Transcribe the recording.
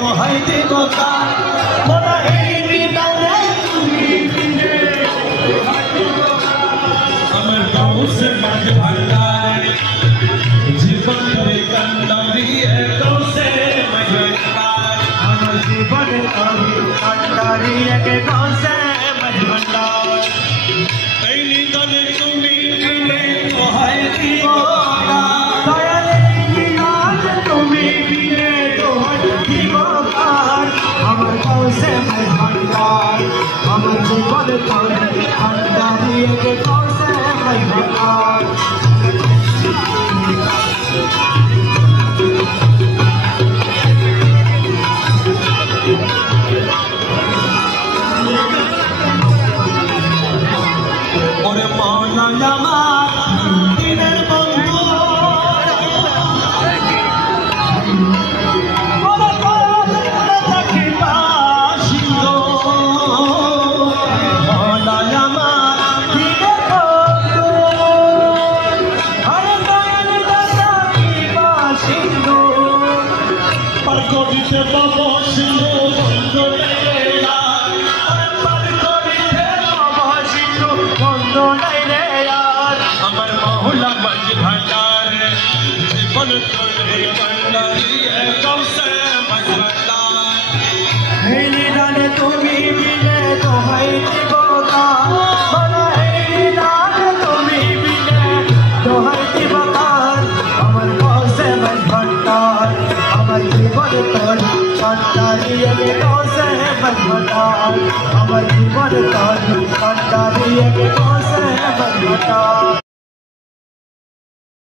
দোহাই দেব কার মোরা এই বিদানে তুমি বিনে আমার গাউসে মাঝ ভান্ডার জীবন রে কান্ডারি গাউসে মাঝ ভান্ডার আমার জীবন কান্ডারি গাউসে মাঝ ভান্ডার এই বিদানে তুমি বিনে দোহাই দেব से मैं भंडार अमर जीवन तोरी भंडारी के कौन से मैं भंडार और मौला नमाज दिनर बंधु কবিতে বাবা সিন্ধু বন্ধ রে আর পার কবিতে বাবা সিন্ধু বন্ধ রে আর আমার মহলা মজ ভান্ডার জীবন তোরে কান্ডারি গাউসে মজ ভান্ডার হে নিদানে তুমি বিনে দোহাই দেব কার বলা হে নিদানে তুমি বিনে দোহাই দেব কার আমার গাউসে মজ ভান্ডার আমার জীবন তোরি কান্ডারি গাউসে মজ ভান্ডার আমার জীবন তোরি কান্ডারি গাউসে মজ ভান্ডার।